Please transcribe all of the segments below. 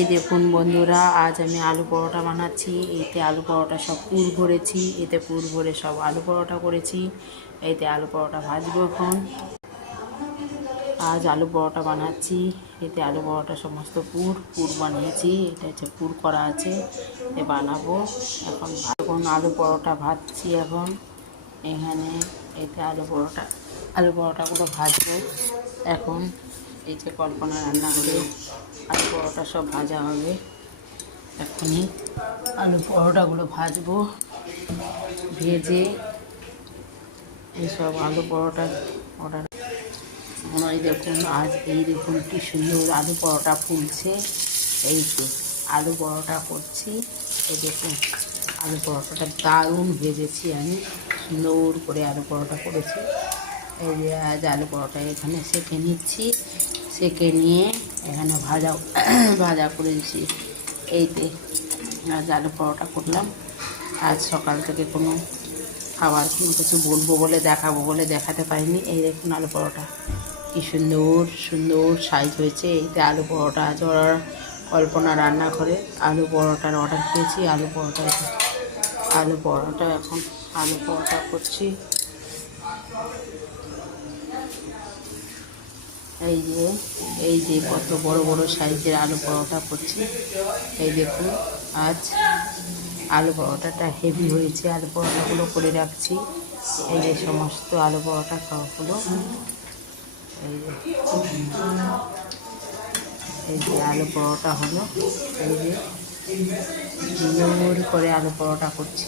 এই দেখুন বন্ধুরা, আজ আমি আলু পরোটা বানাচ্ছি। এতে আলু পরোটা সব পুর ভরেছি, এতে পুর ভরে সব আলু পরোটা করেছি। এতে আলু পরোটা ভাজবো এখন। আজ আলু পরোটা বানাচ্ছি, এতে আলু পরোটা সমস্ত পুর বানিয়েছি। এটা হচ্ছে পুর করা আছে, এ বানাবো এখন আলু পরোটা ভাজছি এখন এখানে। এতে আলু পরোটাগুলো ভাজবো এখন। এই যে কল্পনা রান্না করে আলু পরোটা সব ভাজা হবে। এখনই আলু পরোটাগুলো ভাজবো, ভেজে এইসব আলু পরোটা অর্ডার। এই দেখুন, দেখুন কি সুন্দর আলু পরোটা ফুলছে। এই যে আলু পরোটা করছি, এই দেখুন আলু পরোটাটা দারুণ ভেজেছি আমি, সুন্দর করে আলু পরোটা করেছি। এই যে আজ আলু পরোটা এখানে সেঁকে নিচ্ছি, সেঁকে নিয়ে এখানে ভাজা করেছি। এইতে আজ আলু পরোটা করলাম। আজ সকাল থেকে কোনো কিছু বলবো বলে দেখাবো বলে দেখাতে পারিনি। এই দেখুন আলু পরোটা কি সুন্দর সুন্দর সাইজ হয়েছে। এইতে আলু পরোটা আজ কল্পনা রান্না করে আলু পরোটার অর্ডার পেয়েছি। আলু পরোটা এখন আলু পরোটা করছি। এই যে কত বড় বড় সাইজের আলু পরোটা করছি। এই দেখুন আজ আলু পরোটাটা হেভি হয়েছে। আলু পরোটাগুলো করে রাখছি। এই যে সমস্ত আলু পরোটা সবগুলো, এই যে আলু পরোটা হলো। এই যে সুন্দর করে আলু পরোটা করছি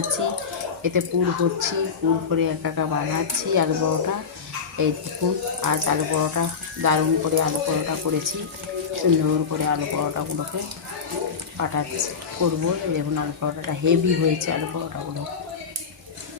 আছি। এতে পুর করছি, পুর করে একা বানাচ্ছি আলু পরোটা। এই দেখুন আজ আলু পরোটা দারুণ করে আলু পরোটা করেছি। সুন্দর করে আলু পরোটাগুলোকে করবো। এই দেখুন আলু পরোটাটা হেভি হয়েছে আলু পরোটাগুলো।